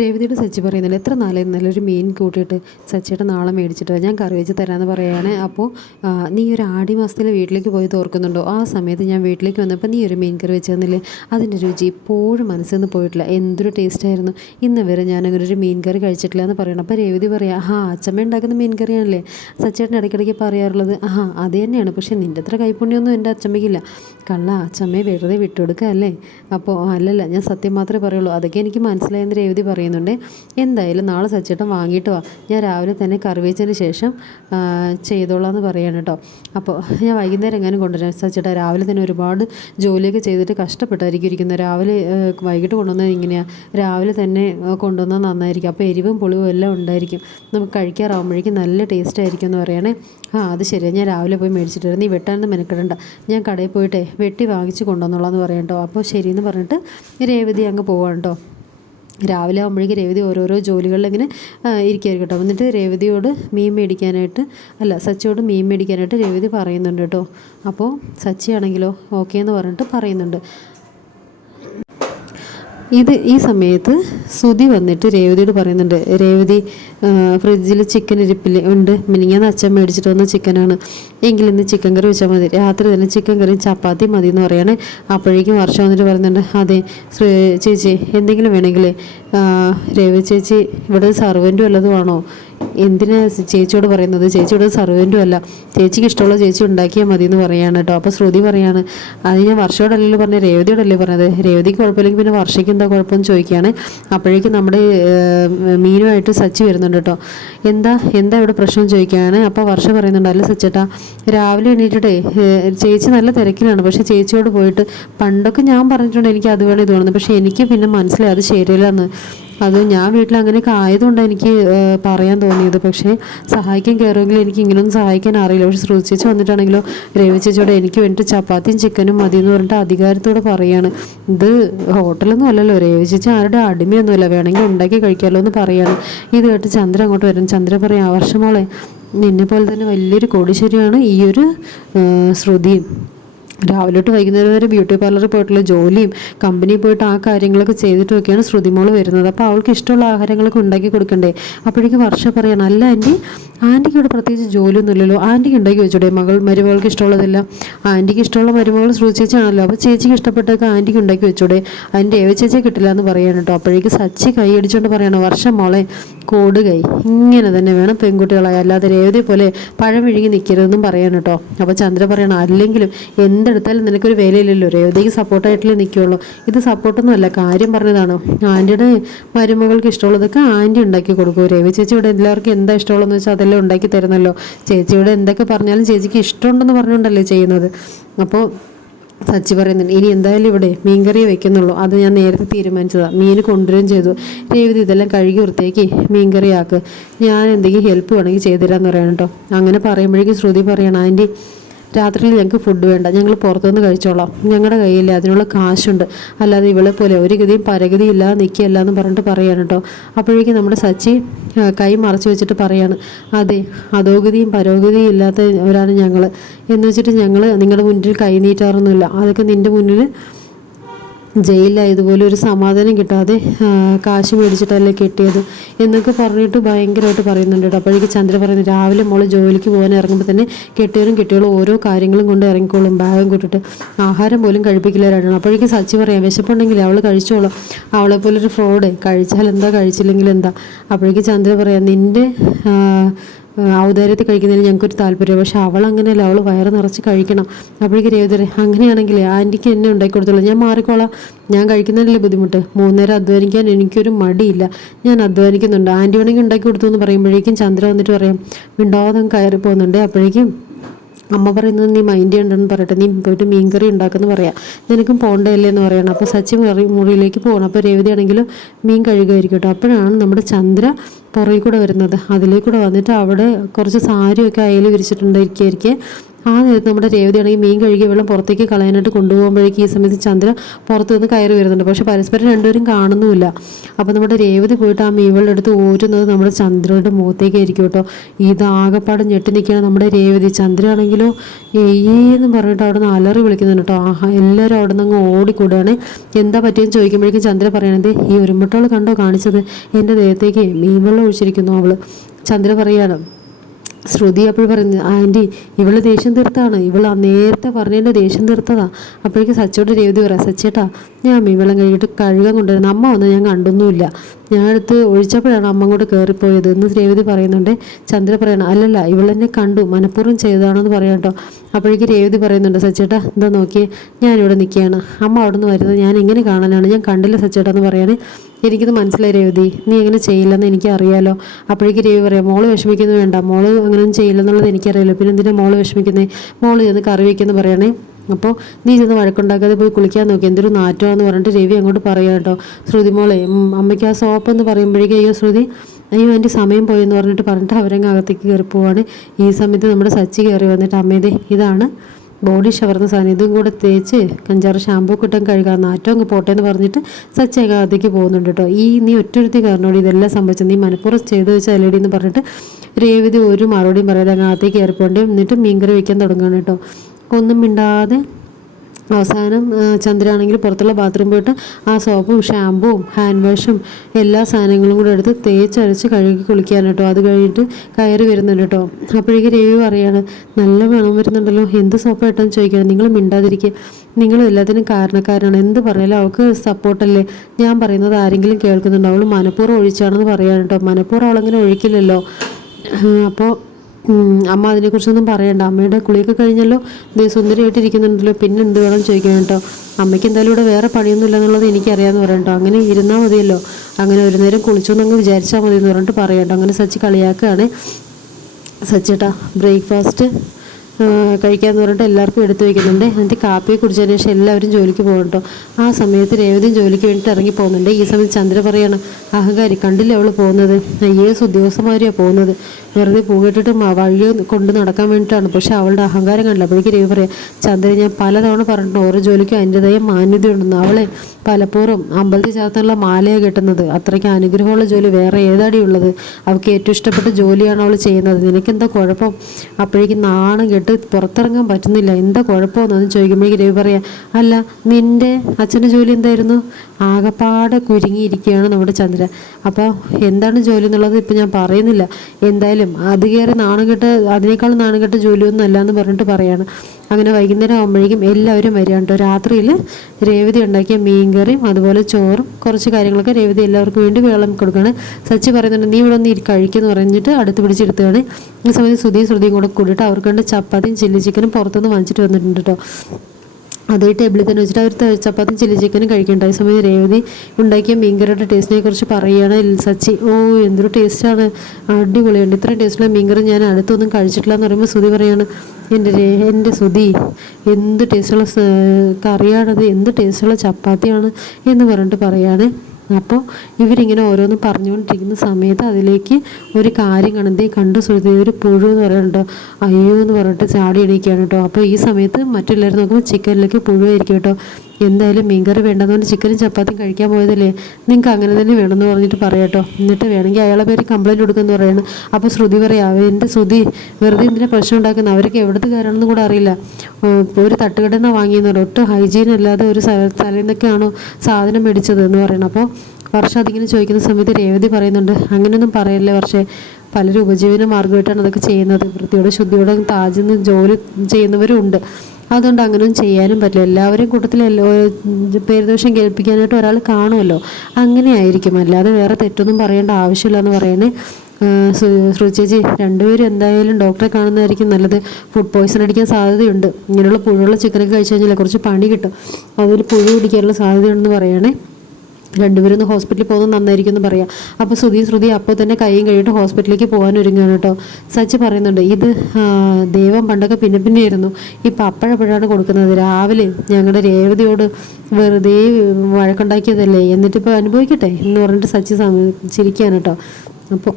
രേവതിയുടെ സച്ചി പറയുന്നുണ്ട് എത്ര നാളെ നല്ലൊരു മീൻ കൂട്ടിയിട്ട് സച്ചിയുടെ നാളെ മേടിച്ചിട്ട് ഞാൻ കറി വെച്ച് തരാമെന്ന് പറയുകയാണ്. അപ്പോൾ നീ ഒരു ആടി മാസത്തിൽ വീട്ടിലേക്ക് പോയി തോർക്കുന്നുണ്ടോ? ആ സമയത്ത് ഞാൻ വീട്ടിലേക്ക് വന്നപ്പോൾ നീ ഒരു മീൻ കറി വെച്ച് തന്നില്ലേ അതിന്റെ രുചി ഇപ്പോഴും മനസ്സിൽ നിന്ന് പോയിട്ടില്ല. എന്തൊരു ടേസ്റ്റായിരുന്നു ഇന്ന് വരെ ഞാനങ്ങനെ ഒരു മീൻ കറി കഴിച്ചിട്ടില്ല എന്ന് പറയണം. അപ്പോൾ രേവതി പറയാം ആ അച്ഛമ്മ ഉണ്ടാക്കുന്ന മീൻ കറിയാണല്ലേ? സച്ചേട്ടൻ ഇടയ്ക്കിടയ്ക്ക് പറയാറുള്ളത് ആ അത് തന്നെയാണ്. പക്ഷേ നിന്റെ അത്ര കൈപ്പുണ്യൊന്നും എന്റെ അച്ഛമ്മയ്ക്കില്ല. കള്ള അച്ഛമ്മയെ വെറുതെ വിട്ടുകൊടുക്കുക അല്ലേ? അപ്പോൾ അല്ലല്ല ഞാൻ സത്യം മാത്രമേ പറയുള്ളൂ. അതൊക്കെ എനിക്ക് മനസ്സിലായെന്ന് രേവതി പറയുന്നുണ്ട് എന്തായാലും നാളെ സച്ചേട്ടൻ വാങ്ങിയിട്ട് വാ. ഞാൻ രാവിലെ തന്നെ കറി വെച്ചതിന് ശേഷം ചെയ്തോളാം എന്ന് പറയാണ് കേട്ടോ അപ്പോൾ ഞാൻ വൈകുന്നേരം എങ്ങാനും കൊണ്ടുവരാം. സച്ചേട്ടാ രാവിലെ തന്നെ ഒരുപാട് ജോലിയൊക്കെ ചെയ്തിട്ട് കഷ്ടപ്പെട്ടായിരിക്കും ഇരിക്കുന്നത്. രാവിലെ വൈകിട്ട് കൊണ്ടുവന്നത് ഇങ്ങനെയാണ് രാവിലെ തന്നെ കൊണ്ടുവന്നാൽ നന്നായിരിക്കും. അപ്പോൾ എരിവും പുളിവും എല്ലാം ഉണ്ടായിരിക്കും. നമുക്ക് കഴിക്കാറാവുമ്പോഴേക്കും നല്ല ടേസ്റ്റ് ആയിരിക്കും എന്ന് പറയണേ. ആ അത് ശരിയാണ് ഞാൻ രാവിലെ പോയി മേടിച്ചിട്ട് വരാം. നീ വെട്ടാനൊന്നും മെനക്കെടണ്ട. ഞാൻ കടയിൽ പോയിട്ടേ വെട്ടി വാങ്ങിച്ച് കൊണ്ടുവന്നോളാം എന്ന് പറയാം കേട്ടോ അപ്പോൾ ശരിയെന്ന് പറഞ്ഞിട്ട് രേവതി അങ്ങ് പോവാണ് കേട്ടോ രാവിലെ ആകുമ്പോഴേക്കും രേവതി ഓരോരോ ജോലികളിലിങ്ങനെ ഇരിക്കുകയായിരിക്കും കേട്ടോ. എന്നിട്ട് രേവതിയോട് മീൻ മേടിക്കാനായിട്ട് അല്ല സച്ചിയോട് മീൻ മേടിക്കാനായിട്ട് രേവതി പറയുന്നുണ്ട് കേട്ടോ. അപ്പോൾ സച്ചിയാണെങ്കിലോ ഓക്കെ എന്ന് പറഞ്ഞിട്ട് പറയുന്നുണ്ട്. ഇത് ഈ സമയത്ത് സുധി വന്നിട്ട് രേവതിയോട് പറയുന്നുണ്ട് രേവതി ഫ്രിഡ്ജിൽ ചിക്കൻ ഇരിപ്പിൽ ഉണ്ട്. മിനിങ്ങാന്ന് അച്ഛൻ മേടിച്ചിട്ട് വന്ന ചിക്കനാണ് എങ്കിൽ ഇന്ന് ചിക്കൻ കറി വെച്ചാൽ മതി. രാത്രി തന്നെ ചിക്കൻ കറി ചപ്പാത്തി മതി എന്ന് പറയണേ. അപ്പോഴേക്കും വർഷം വന്നിട്ട് പറയുന്നുണ്ട് അതെ ചേച്ചി എന്തെങ്കിലും വേണമെങ്കിൽ രേവതി ചേച്ചി ഇവിടെ സർവന്റും വല്ലതുമാണോ എന്തിനാ ചേച്ചിയോട് പറയുന്നത്? ചേച്ചിയോട് സർവന്റും അല്ല. ചേച്ചിക്ക് ഇഷ്ടമുള്ള ചേച്ചി ഉണ്ടാക്കിയാൽ മതി എന്ന് പറയാണ് കേട്ടോ. അപ്പോൾ ശ്രുതി പറയാണ് അത് ഞാൻ വർഷയോടല്ലല്ലോ പറഞ്ഞത് രേവതിയോടല്ലേ പറഞ്ഞത്? രേവതിക്ക് കുഴപ്പമില്ലെങ്കിൽ പിന്നെ വർഷയ്ക്ക് എന്താ കുഴപ്പമെന്ന് ചോദിക്കുകയാണ് അപ്പോഴേക്കും നമ്മുടെ മീനുമായിട്ട് സച്ചി വരുന്നുണ്ട് കേട്ടോ. എന്താ എന്താ ഇവിടെ പ്രശ്നം ചോദിക്കുകയാണ് അപ്പോൾ വർഷ പറയുന്നുണ്ട് അല്ല സച്ചേട്ടാ രാവിലെ എണീറ്റിട്ടേ ചേച്ചി നല്ല തിരക്കിലാണ്. പക്ഷേ ചേച്ചിയോട് പോയിട്ട് പണ്ടൊക്കെ ഞാൻ പറഞ്ഞിട്ടുണ്ട് എനിക്ക് അത് വേണം ഇത് വേണം പക്ഷേ എനിക്ക് പിന്നെ മനസ്സിലായി അത് ശരിയല്ലെന്ന്. അത് ഞാൻ വീട്ടിൽ അങ്ങനെയൊക്കെ ആയതുകൊണ്ട് എനിക്ക് പറയാൻ തോന്നിയത്. പക്ഷേ സഹായിക്കാൻ കയറുമെങ്കിൽ എനിക്ക് ഇങ്ങനെയൊന്നും സഹായിക്കാൻ അറിയില്ല. പക്ഷെ ശ്രുതി ചേച്ചി വന്നിട്ടാണെങ്കിലോ രവി എനിക്ക് വേണ്ടിയിട്ട് ചപ്പാത്തിയും ചിക്കനും മതി എന്ന് പറഞ്ഞിട്ട് അധികാരത്തോടെ പറയാണ്. ഇത് ഹോട്ടലൊന്നും അല്ലല്ലോ. രവി ചേച്ചി ആരുടെ അടിമയൊന്നുമല്ല. വേണമെങ്കിൽ ഉണ്ടാക്കി കഴിക്കാമല്ലോ എന്ന് പറയാണ്. ഇത് കേട്ട് ചന്ദ്ര അങ്ങോട്ട് വരും. ചന്ദ്ര പറയാം ആ വർഷം മോളെ നിന്നെ പോലെ തന്നെ വലിയൊരു കോടീശ്വരിയാണ് ഈ ഒരു ശ്രുതിയും. രാവിലെ തൊട്ട് വൈകുന്നേരം വരെ ബ്യൂട്ടി പാർലറിൽ പോയിട്ടുള്ള ജോലിയും കമ്പനിയിൽ പോയിട്ട് ആ കാര്യങ്ങളൊക്കെ ചെയ്തിട്ടൊക്കെയാണ് ശ്രുതിമോൾ വരുന്നത്. അപ്പോൾ അവൾക്ക് ഇഷ്ടമുള്ള ആഹാരങ്ങളൊക്കെ ഉണ്ടാക്കി കൊടുക്കണ്ടേ? അപ്പോഴേക്കും വർഷ പറയണം അല്ല ആന്റി ആന്റിക്ക് ഇവിടെ പ്രത്യേകിച്ച് ജോലിയൊന്നുമില്ലല്ലോ ആന്റിക്ക് ഉണ്ടാക്കി വെച്ചൂടെ? മകൾ മരുമകൾക്ക് ഇഷ്ടമുള്ളതല്ല. ആന്റിക്ക് ഇഷ്ടമുള്ള മരുമകൾ ശ്രുതി ചേച്ചിയാണല്ലോ. അപ്പോൾ ചേച്ചിക്ക് ഇഷ്ടപ്പെട്ടൊക്കെ ആന്റിക്ക് ഉണ്ടാക്കി വെച്ചൂടെ? അതിന്റെ ഏവ ചേച്ചിയെ കിട്ടില്ല എന്ന് പറയാണ് കേട്ടോ. അപ്പോഴേക്ക് സച്ചി കൈ അടിച്ചുകൊണ്ട് പറയണം വർഷം മോളെ കോട് കൈ. ഇങ്ങനെ തന്നെ വേണം പെൺകുട്ടികളായ. അല്ലാതെ രേവതി പോലെ പഴം വിഴുങ്ങി നിൽക്കരുതെന്നും പറയാൻ കേട്ടോ. അപ്പോൾ ചന്ദ്ര പറയണം അല്ലെങ്കിലും എന്തെടുത്താലും നിനക്കൊരു വിലയില്ലല്ലോ രേവതിക്ക് സപ്പോർട്ടായിട്ടല്ലേ നിൽക്കുള്ളൂ ഇത് സപ്പോർട്ടൊന്നും അല്ല കാര്യം പറഞ്ഞതാണ്. ആന്റിയുടെ മരുമകൾക്ക് ഇഷ്ടമുള്ളതൊക്കെ ആന്റി ഉണ്ടാക്കി കൊടുക്കും. രേവി ചേച്ചി ഇവിടെ എല്ലാവർക്കും എന്താ ഇഷ്ടമുള്ളതെന്ന് വെച്ചാൽ അതെല്ലാം ഉണ്ടാക്കി തരുന്നല്ലോ. ചേച്ചിയുടെ എന്തൊക്കെ പറഞ്ഞാലും ചേച്ചിക്ക് ഇഷ്ടമുണ്ടെന്ന് പറഞ്ഞുകൊണ്ടല്ലേ ചെയ്യുന്നത്. അപ്പോൾ സച്ചി പറയുന്നുണ്ട് ഇനി എന്തായാലും ഇവിടെ മീൻകറി വെക്കുന്നുള്ളൂ. അത് ഞാൻ നേരത്തെ തീരുമാനിച്ചതാണ് മീൻ കൊണ്ടുവരികയും ചെയ്തു. രേവതി ഇതെല്ലാം കഴുകി വൃത്തിയാക്കി മീൻകറി ആക്ക് ഞാൻ എന്തെങ്കിലും ഹെൽപ്പ് വേണമെങ്കിൽ ചെയ്തുതരാമെന്ന് പറയണം കേട്ടോ അങ്ങനെ പറയുമ്പോഴേക്കും ശ്രുതി പറയണം ആന്റി രാത്രിയിൽ ഞങ്ങൾക്ക് ഫുഡ് വേണ്ട. ഞങ്ങൾ പുറത്തുനിന്ന് കഴിച്ചോളാം. ഞങ്ങളുടെ കയ്യിൽ അതിനുള്ള കാശുണ്ട്. അല്ലാതെ ഇവളെ പോലെ ഒരു ഗതിയും പരഗതി ഇല്ലാതെ നിൽക്കുകയല്ല എന്ന് പറഞ്ഞിട്ട് പറയാണ് കേട്ടോ അപ്പോഴേക്കും നമ്മുടെ സച്ചി കൈ മറച്ചു വെച്ചിട്ട് പറയാണ് അതെ അധോഗതിയും പരോഗതിയും ഇല്ലാത്തവരാണ് ഞങ്ങൾ എന്ന് വെച്ചിട്ട് ഞങ്ങൾ നിങ്ങളുടെ മുന്നിൽ കൈ നീട്ടാറൊന്നുമില്ല. അതൊക്കെ നിന്റെ മുന്നിൽ ജയിലിലായതുപോലെ ഒരു സമാധാനം കിട്ടാതെ കാശ് മേടിച്ചിട്ടല്ലേ കെട്ടിയത് എന്നൊക്കെ പറഞ്ഞിട്ട് ഭയങ്കരമായിട്ട് പറയുന്നുണ്ട് കേട്ടോ. അപ്പോഴേക്ക് ചന്ദ്ര പറയുന്നത് രാവിലെ മോൾ ജോലിക്ക് പോകാൻ ഇറങ്ങുമ്പോൾ തന്നെ കെട്ടിയവരും കെട്ടിയോളും ഓരോ കാര്യങ്ങളും കൊണ്ട് ഇറങ്ങിക്കോളും ബാഗും കൂട്ടിട്ട്. ആഹാരം പോലും കഴിപ്പിക്കില്ല അപ്പോഴേക്കും സച്ചി പറയാം വിശപ്പുണ്ടെങ്കിൽ അവൾ കഴിച്ചോളാം. അവളെ പോലൊരു ഫ്രോഡ് കഴിച്ചാൽ എന്താ കഴിച്ചില്ലെങ്കിൽ എന്താ? അപ്പോഴേക്ക് ചന്ദ്ര പറയാം നിന്റെ ആ, ഔദാര്യത്തിൽ കഴിക്കുന്നതിന് ഞങ്ങൾക്കൊരു താല്പര്യം പക്ഷെ അവൾ അങ്ങനെയല്ല അവൾ വയറ് നിറച്ച് കഴിക്കണം. അപ്പോഴേക്കും രേവതി അങ്ങനെയാണെങ്കിൽ ആന്റിക്ക് എന്നെ ഉണ്ടാക്കി കൊടുത്തോളൂ ഞാൻ മാറിക്കോളാം. ഞാൻ കഴിക്കുന്നതിലല്ലേ ബുദ്ധിമുട്ട്? മൂന്നേരം അധ്വാനിക്കാൻ എനിക്കൊരു മടിയില്ല. ഞാൻ അധ്വാനിക്കുന്നുണ്ട്. ആന്റി വേണമെങ്കിൽ ഉണ്ടാക്കി കൊടുത്തു എന്ന് പറയുമ്പോഴേക്കും ചന്ദ്ര വന്നിട്ട് പറയാം മിണ്ടാതെ കയറി പോകുന്നുണ്ട് അപ്പോഴേക്കും അമ്മ പറയുന്നത് നീ മൈൻഡ് ചെയ്യണ്ടെന്ന് പറയട്ടെ. നീ പോയിട്ട് മീൻകറി ഉണ്ടാക്കുന്നു പറയാം. നിനക്കും പോണ്ടല്ലേ എന്ന് പറയണം. അപ്പോൾ സച്ചി മുറി മുറിയിലേക്ക് പോകണം അപ്പോൾ രേവതി ആണെങ്കിലും മീൻ കഴുകുമായിരിക്കും കേട്ടോ. അപ്പോഴാണ് നമ്മുടെ ചന്ദ്ര പുറകിൽ കൂടെ വരുന്നത്. അതിലേക്കൂടെ വന്നിട്ട് അവിടെ കുറച്ച് സാരിയൊക്കെ അയൽ വിരിച്ചിട്ടുണ്ടായിരിക്കും. ആ നേരത്ത് നമ്മുടെ രേവതി ആണെങ്കിൽ മീൻ കഴുകിയ വെള്ളം പുറത്തേക്ക് കളയാനായിട്ട് കൊണ്ടുപോകുമ്പോഴേക്ക് ഈ സമയത്ത് ചന്ദ്ര പുറത്ത് നിന്ന് കയറി വരുന്നുണ്ട്. പക്ഷെ പരസ്പരം രണ്ടുപേരും കാണുന്നുമില്ല. അപ്പോൾ നമ്മുടെ രേവതി പോയിട്ട് ആ മീൻ വെള്ളം എടുത്ത് ഊറ്റുന്നത് നമ്മുടെ ചന്ദ്രയുടെ മുഖത്തേക്ക് ആയിരിക്കും കേട്ടോ. ഇതാകപ്പാട് ഞെട്ടി നിൽക്കുകയാണ് നമ്മുടെ രേവതി. ചന്ദ്ര ആണെങ്കിലോ ഏന്ന് പറഞ്ഞിട്ട് അവിടെ നിന്ന് അലറി വിളിക്കുന്നുണ്ട് കേട്ടോ. ആഹാ എല്ലാവരും അവിടെ നിന്ന് അങ്ങ് ഓടിക്കൂടുകയാണ്. എന്താ പറ്റിയെന്ന് ചോദിക്കുമ്പോഴേക്കും ചന്ദ്ര പറയണത് ഈ ഒരുമുട്ടോൾ കണ്ടോ കാണിച്ചത്? എന്റെ ദേഹത്തേക്ക് മീൻ വെള്ളം ഒഴിച്ചിരിക്കുന്നു അവൾ. ചന്ദ്ര പറയാണ് ശ്രുതി അപ്പോൾ പറഞ്ഞു ആന്റി ഇവൾ ദേഷ്യം തീർത്താണ് ഇവൾ നേരത്തെ പറഞ്ഞതിന്റെ ദേഷ്യം തീർത്തതാ. അപ്പോഴേക്ക് സച്ചോട് രേവതി പറയാം സച്ചേട്ടാ ഞാൻ മീൻ വെള്ളം കഴുകിയിട്ട് കഴുകാൻ കൊണ്ടുവരുന്നത് അമ്മ വന്ന് ഞാൻ കണ്ടൊന്നുമില്ല. ഞാൻ എടുത്ത് ഒഴിച്ചപ്പോഴാണ് അമ്മ അങ്ങോട്ട് കയറിപ്പോയത് എന്ന് രേവതി പറയുന്നുണ്ട് ചന്ദ്ര പറയണം. അല്ലല്ല ഇവളെന്നെ കണ്ടു. മനഃപൂർവം ചെയ്തതാണെന്ന് പറയാം കേട്ടോ. അപ്പോഴേക്ക് രേവതി പറയുന്നുണ്ട് സച്ചേട്ടാ എന്താ നോക്കിയേ ഞാനിവിടെ നിൽക്കുകയാണ്. അമ്മ അവിടെ നിന്ന് വരുന്നത് ഞാൻ എങ്ങനെ കാണാനാണ്? ഞാൻ കണ്ടില്ല സച്ചേട്ടാ എന്ന് പറയണേ. എനിക്കിത് മനസ്സിലായി രേവതി. നീ അങ്ങനെ ചെയ്യില്ലെന്ന് എനിക്കറിയാലോ. അപ്പോഴേക്ക് രേവി പറയാം മോൾ വിഷമിക്കുന്നത് വേണ്ട. മോൾ അങ്ങനെയൊന്നും ചെയ്യില്ലെന്നുള്ളത് എനിക്കറിയാലോ. പിന്നെ എന്തിനാണ് മോൾ വിഷമിക്കുന്നത് മോൾ ചെന്ന് കറി വയ്ക്കുന്നു പറയണേ. അപ്പോൾ നീ ചെന്ന് വഴക്കുണ്ടാക്കാതെ പോയി കുളിക്കാൻ നോക്കി. എന്തൊരു നാറ്റമാണെന്ന് പറഞ്ഞിട്ട് രവി അങ്ങോട്ട് പറയാം കേട്ടോ. ശ്രുതി മോളെ അമ്മയ്ക്ക് ആ സോപ്പ് എന്ന് പറയുമ്പോഴേക്കും അയ്യോ ശ്രുതി അയ്യോ എന്റെ സമയം പോയെന്ന് പറഞ്ഞിട്ട് പറഞ്ഞിട്ട് അവരങ്ങ് അകത്തേക്ക് കയറി പോവാണ്. ഈ സമയത്ത് നമ്മുടെ സച്ചി കയറി വന്നിട്ട് അമ്മേതെ ഇതാണ് ബോഡി ഷവർന്ന സാധനം. ഇതും കൂടെ തേച്ച് കഞ്ചാറ് ഷാമ്പൂ കിട്ടാൻ കഴുകാൻ നാറ്റം അങ്ങ് പോട്ടെ എന്ന് പറഞ്ഞിട്ട് സച്ചി അകത്തേക്ക് പോകുന്നുണ്ട് കേട്ടോ. ഈ നീ ഒറ്റൊരുത്തി കാരണോട് ഇതെല്ലാം സംഭവിച്ചത്. നീ മനഃപൂർവം ചെയ്ത് വെച്ച അല്ലേടി എന്ന് പറഞ്ഞിട്ട് രേവതി ഒരു മറുപടിയും പറയാതെ അങ്ങ് അകത്തേക്ക് കയറിപ്പോണ്ടേ എന്നിട്ട് മീൻകറി വയ്ക്കാൻ തുടങ്ങുകയാണ് കേട്ടോ. ഒന്നും മിണ്ടാതെ അവസാനം ചന്ദ്രയാണെങ്കിൽ പുറത്തുള്ള ബാത്റൂം പോയിട്ട് ആ സോപ്പും ഷാമ്പുവും ഹാൻഡ് വാഷും എല്ലാ സാധനങ്ങളും കൂടെ എടുത്ത് തേച്ചരച്ച് കഴുകി കുളിക്കാൻ കേട്ടോ. അത് കഴിഞ്ഞിട്ട് കയറി വരുന്നുണ്ട് കേട്ടോ. അപ്പോഴേക്ക് രവി പറയാണ് നല്ല മണം വരുന്നുണ്ടല്ലോ. എന്ത് സോപ്പ് ഇട്ടെന്ന് ചോദിക്കണം നിങ്ങൾ മിണ്ടാതിരിക്കുക. നിങ്ങൾ എല്ലാത്തിനും കാരണക്കാരാണ് എന്ത് പറഞ്ഞാലും അവൾക്ക് സപ്പോർട്ടല്ലേ ഞാൻ പറയുന്നത് ആരെങ്കിലും കേൾക്കുന്നുണ്ടോ. അവൾ മനഃപൂർവം ഒഴിച്ചാണെന്ന് പറയാണ് കേട്ടോ. മനഃപൂർവം അവളങ്ങനെ ഒഴിക്കില്ലല്ലോ. അപ്പോൾ അമ്മ അതിനെക്കുറിച്ചൊന്നും പറയണ്ട. അമ്മയുടെ കുളിയൊക്കെ കഴിഞ്ഞല്ലോ. ദേ സുന്ദരിയായിട്ടിരിക്കുന്നുണ്ടല്ലോ. പിന്നെ എന്ത് വേണം ചോദിക്കാൻ കേട്ടോ. അമ്മയ്ക്ക് എന്തായാലും ഇവിടെ വേറെ പണിയൊന്നുമില്ല എന്നുള്ളത് എനിക്കറിയാമെന്ന് പറയാം അങ്ങനെ ഇരുന്നാൽ മതിയല്ലോ. അങ്ങനെ ഒരു നേരം കുളിച്ചൊന്നങ്ങ് വിചാരിച്ചാൽ മതി എന്ന് പറഞ്ഞിട്ട് പറയട്ടോ അങ്ങനെ സച്ചി കളിയാക്കുകയാണ്. സച്ചേട്ടാ ബ്രേക്ക്ഫാസ്റ്റ് കഴിക്കാമെന്ന് പറഞ്ഞിട്ട് എല്ലാവർക്കും എടുത്തു വയ്ക്കുന്നുണ്ട് എന്നിട്ട് കാപ്പി കുടിച്ചതിന് ശേഷം എല്ലാവരും ജോലിക്ക് പോകും കേട്ടോ. ആ സമയത്ത് രേവതിയും ജോലിക്ക് വേണ്ടിയിട്ട് ഇറങ്ങി പോകുന്നുണ്ട്. ഈ സമയത്ത് ചന്ദ്ര പറയാണ് അഹങ്കാരി കണ്ടില്ല അവൾ പോകുന്നത്? ഐ എസ് ഉദ്യോഗസ്ഥന്മാരെയാണ് പോകുന്നത്. വെറുതെ പൂവിട്ടിട്ട് വഴി കൊണ്ട് നടക്കാൻ വേണ്ടിയിട്ടാണ്. പക്ഷെ അവളുടെ അഹങ്കാരം കണ്ടില്ല. അപ്പോഴേക്കും രവി പറയാം ചന്ദ്ര ഞാൻ പലതവണ പറഞ്ഞിട്ടുണ്ട് ഓരോ ജോലിക്കും അതിന്റെതായ മാന്യതയുണ്ടെന്ന് അവളെ പലപ്പോഴും അമ്പലത്തിൽ ചേർത്തുള്ള മാലയാണ് കിട്ടുന്നത്. അത്രയ്ക്ക് അനുഗ്രഹമുള്ള ജോലി വേറെ ഏതാടി ഉള്ളത്? അവൾക്ക് ഏറ്റവും ഇഷ്ടപ്പെട്ട ജോലിയാണ് അവൾ ചെയ്യുന്നത്. നിനക്കെന്താ കുഴപ്പം? അപ്പോഴേക്കും നാണം കെട്ട് പുറത്തിറങ്ങാൻ പറ്റുന്നില്ല. എന്താ കുഴപ്പമെന്ന് ചോദിക്കുമ്പോഴേക്കും രവി പറയാം അല്ല നിന്റെ അച്ഛന്റെ ജോലി എന്തായിരുന്നു? ആകപ്പാടെ കുരുങ്ങിയിരിക്കുകയാണ് നമ്മുടെ ചന്ദ്ര. അപ്പോൾ എന്താണ് ജോലി എന്നുള്ളത് ഇപ്പം ഞാൻ പറയുന്നില്ല. എന്തായാലും അത് കയറി നാണം കെട്ട് അതിനേക്കാളും നാണം ജോലിയൊന്നും അല്ല എന്ന് പറഞ്ഞിട്ട് പറയാണ്. അങ്ങനെ വൈകുന്നേരം ആകുമ്പോഴേക്കും എല്ലാവരും വരികയാണ് രാത്രിയിൽ രേവതി ഉണ്ടാക്കിയ മീൻകറിയും അതുപോലെ ചോറും കുറച്ച് കാര്യങ്ങളൊക്കെ രേവതി എല്ലാവർക്കും വേണ്ടി വെള്ളം കൊടുക്കുകയാണ്. സച്ചി പറയുന്നുണ്ട് നീ ഇവിടെ ഒന്ന് കഴിക്കുന്നു പറഞ്ഞിട്ട് അടുത്ത് പിടിച്ചെടുത്തുകയാണ് ഈ സമയത്ത് ശ്രുതിയും ശ്രുതിയും കൂടെ കൂടിയിട്ട് അവർക്ക് വേണ്ട ചപ്പാത്തിയും ചില്ലി ചിക്കനും പുറത്തുനിന്ന് വാങ്ങിച്ചിട്ട് വന്നിട്ടുണ്ട് കേട്ടോ. അതേ ടേബിളിൽ തന്നെ വെച്ചിട്ട് അവർ ചപ്പാത്തി ചില്ലി ചിക്കനും കഴിക്കണ്ട. ഈ സമയം രേവതി ഉണ്ടാക്കിയ മീൻകറിയുടെ ടേസ്റ്റിനെ കുറിച്ച് പറയുകയാണ് സച്ചി. ഓ എന്തൊരു ടേസ്റ്റാണ്. അടിപൊളിയുണ്ട് ഇത്രയും ടേസ്റ്റുള്ള മീൻകറി ഞാൻ അടുത്തൊന്നും കഴിച്ചിട്ടില്ല എന്ന് പറയുമ്പോൾ സുതി പറയാണ് എന്റെ എന്റെ സുതി എന്ത് ടേസ്റ്റുള്ള കറിയാണത്? എന്ത് ടേസ്റ്റുള്ള ചപ്പാത്തിയാണ്? എന്ന് പറഞ്ഞിട്ട് പറയാണ്. അപ്പോൾ ഇവരിങ്ങനെ ഓരോന്ന് പറഞ്ഞുകൊണ്ടിരിക്കുന്ന സമയത്ത് അതിലേക്ക് ഒരു കാര്യം കാണുന്നതേ കണ്ടു സുഹൃത്തി ഒരു പുഴു എന്ന് പറയുന്നുണ്ട് അയ്യോ എന്ന് പറഞ്ഞിട്ട് ചാടി എണീക്കുകയാണ് കേട്ടോ. അപ്പോൾ ഈ സമയത്ത് മറ്റുള്ളവർ നോക്കുമ്പോൾ ചിക്കനിലേക്ക് പുഴുവായിരിക്കും കേട്ടോ. എന്തായാലും മീൻകറി വേണ്ടതുകൊണ്ട് ചിക്കനും ചപ്പാത്തിയും കഴിക്കാൻ പോയതല്ലേ? നിങ്ങൾക്ക് അങ്ങനെ തന്നെ വേണമെന്ന് പറഞ്ഞിട്ട് പറയാട്ടോ എന്നിട്ട് വേണമെങ്കിൽ അയാളെ പേര് കംപ്ലൈന്റ് കൊടുക്കുമെന്ന് പറയാണ്. അപ്പോൾ ശ്രുതി പറയാം എന്റെ ശ്രുതി വെറുതെ ഇതിനെ പ്രശ്നം ഉണ്ടാക്കുന്നത് അവർക്ക് എവിടുത്തെ കാര്യമാണെന്ന് കൂടെ അറിയില്ല. ഒരു തട്ടുകടയിൽ നിന്നാണ് വാങ്ങിയെന്ന് പറയും. ഒട്ടും ഹൈജീൻ അല്ലാതെ ഒരു സ്ഥല- സ്ഥലത്തിൽ നിന്നൊക്കെയാണോ സാധനം മേടിച്ചത് എന്ന് പറയണം. അപ്പോൾ വർഷം അതിങ്ങനെ ചോദിക്കുന്ന സമയത്ത് രേവതി പറയുന്നുണ്ട് അങ്ങനെയൊന്നും പറയല്ലേ പക്ഷേ പലരും ഉപജീവന മാർഗമായിട്ടാണ് അതൊക്കെ ചെയ്യുന്നത്. വൃത്തിയോടെ ശുദ്ധിയോടെ താജിന്ന് ജോലി ചെയ്യുന്നവരും ഉണ്ട്. അതുകൊണ്ട് അങ്ങനെയൊന്നും ചെയ്യാനും പറ്റില്ല. എല്ലാവരെയും കൂട്ടത്തിൽ പേരുദോഷം കേൾപ്പിക്കാനായിട്ട് ഒരാൾ കാണുമല്ലോ. അങ്ങനെ ആയിരിക്കും. അല്ലാതെ വേറെ തെറ്റൊന്നും പറയേണ്ട ആവശ്യമില്ല എന്ന് പറയുന്നത് ശ്രുതി ചേച്ചി രണ്ടുപേരും എന്തായാലും ഡോക്ടറെ കാണുന്നതായിരിക്കും നല്ലത്. ഫുഡ് പോയ്സൺ അടിക്കാൻ സാധ്യതയുണ്ട്. ഇങ്ങനെയുള്ള പുഴുള്ള ചിക്കനൊക്കെ കഴിച്ചു കഴിഞ്ഞാൽ കുറച്ച് പണി കിട്ടും. അതിൽ പുഴു പിടിക്കാനുള്ള സാധ്യതയുണ്ടെന്ന് പറയണേ. രണ്ടുപേരും ഒന്ന് ഹോസ്പിറ്റലിൽ പോകുന്നത് നന്നായിരിക്കും എന്ന് പറയാം. അപ്പോൾ ശ്രുതി ശ്രുതി അപ്പോൾ തന്നെ കൈയും കഴിയിട്ട് ഹോസ്പിറ്റലിലേക്ക് പോകാൻ ഒരുങ്ങുകയാണ് കേട്ടോ. സച്ചി പറയുന്നുണ്ട് ഇത് ദൈവം പണ്ടൊക്കെ പിന്നെ പിന്നെ ആയിരുന്നു. ഇപ്പം അപ്പോഴപ്പോഴാണ് കൊടുക്കുന്നത്. രാവിലെ ഞങ്ങളുടെ രേവതിയോട് വെറുതെ വഴക്കുണ്ടാക്കിയതല്ലേ? എന്നിട്ടിപ്പോൾ അനുഭവിക്കട്ടെ എന്ന് പറഞ്ഞിട്ട് സച്ചി ചിരിക്കുകയാണ് കേട്ടോ. അപ്പോൾ